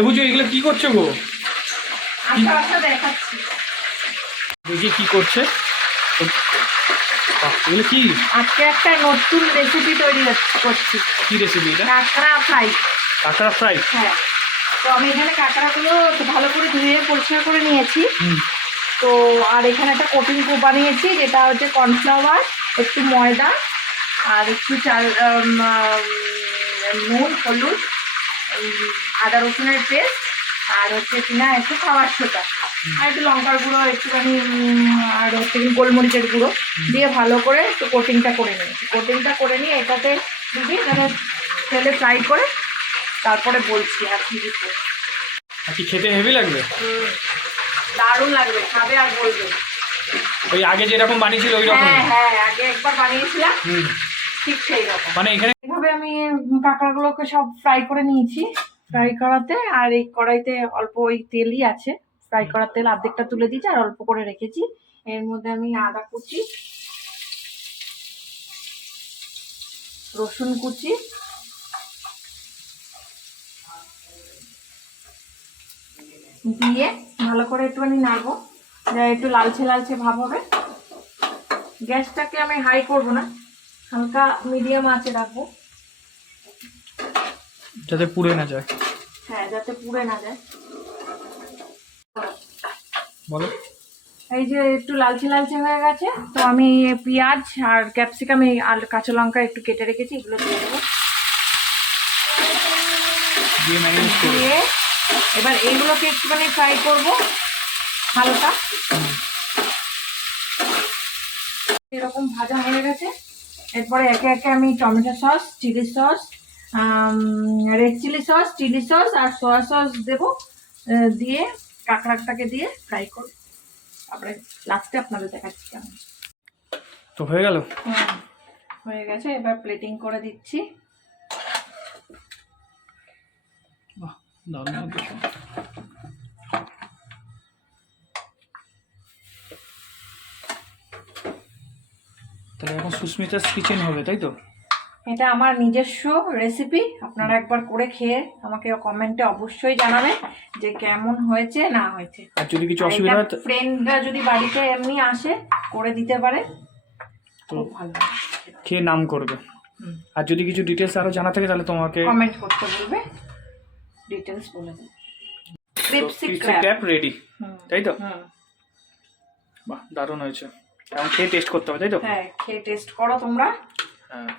বুঝো এগুলো কি করছো গো? আচ্ছা আচ্ছা দেখাচ্ছি। দেখি কি করছে। এগুলো কি? আজকে একটা নতুন রেসিপি তৈরি করছি। কি রেসিপি এটা? কাঁকড়া ফ্রাই। কাঁকড়া ফ্রাই? হ্যাঁ। তো আমি এখানে কাঁকড়াগুলো ভালো করে ধুয়ে পরিষ্কার করে নিয়েছি। তো আর এখানে একটা কোটিং বানিয়েছি, যেটা হচ্ছে কর্নফ্লাওয়ার, একটু ময়দা, আর একটু চাল, নুন, হলুদ, আদা রসুনের পেস্ট, আর হচ্ছে কিনা একটু খাবার সোডা, আর একটু লঙ্কার গুঁড়ো একটুখানি, আর হচ্ছে গোলমরিচের গুঁড়ো দিয়ে ভালো করে একটু কোটিংটা করে নিয়েছি। কোটিংটা করে নিয়ে এটাতে দিবি, এখানে তেলে ফ্রাই করে তারপরে বলছি আর কি দিতে। আর কি খেতে হেভি লাগবে? দারুণ লাগবে, খাবে আর বলবে। ওই আগে যেরকম বানিয়েছিল ওই রকম? হ্যাঁ হ্যাঁ, আগে একবার বানিয়েছিলাম ঠিক সেই রকম। মানে এখানে এভাবে আমি কাঁকড়াগুলোকে সব ফ্রাই করে নিয়েছি। ফ্রাই করাতে আর এই কড়াইতে অল্প ওই তেলই আছে, ফ্রাই করার তেল অর্ধেকটা তুলে দিয়েছি আর অল্প করে রেখেছি। এর মধ্যে আমি আদা কুচি, রসুন কুচি, দিয়ে ভালো করে একটুখানি নাড়বো, একটু লালচে লালচে ভাব হবে। গ্যাসটাকে আমি হাই করব না, হালকা মিডিয়াম আঁচে রাখবো, যাতে পুড়ে না যায়। হ্যাঁ, যাতে পুড়ে না যায়। বলো। এই যে একটু লালচে লালচে হয়ে গেছে, তো আমি পেঁয়াজ আর ক্যাপসিকাম আর কাঁচা লঙ্কা একটু কেটে রেখেছি, এগুলো দিয়ে দেবো। দিয়ে এবার এইগুলোকে একটুখানি ফ্রাই করবো হালকা। এরকম ভাজা হয়ে গেছে। এরপরে একে একে আমি tomato sauce, chilli sauce, red chilli sauce, chilli sauce আর সয়া সস দেবো, দিয়ে কাঁকড়াটাকে দিয়ে ফ্রাই করব। তারপরে লাস্টে আপনাদের দেখাচ্ছি কেমন। তো হয়ে গেল? হয়ে গেছে, এবার প্লেটিং করে দিচ্ছি। বাহ, দারুণ দেখো। তাহলে এখন সুস্মিতাস কিচেন হবে, তাই তো? এটা আমার নিজস্ব রেসিপি, আপনারা একবার করে খেয়ে আমাকে কমেন্টে অবশ্যই জানাবেন যে কেমন হয়েছে না হয়েছে। আর যদি কিছু অসুবিধা হয়, ফ্রেন্ডরা যদি বাড়িতে এমনি আসে করে দিতে পারে তো ভালো, খেয়ে নাম করবে। আর যদি কিছু ডিটেলস আরো জানা থাকে তাহলে তোমাকে কমেন্ট করতে বলবে, ডিটেলস বলে দেব। ক্রিপসি ক্র্যাব রেডি, তাই তো? বাহ, দারুণ হয়েছে। এখন খেয়ে টেস্ট করতে হবে, তাই তো? হ্যাঁ, খেয়ে টেস্ট করো তোমরা। হ্যাঁ।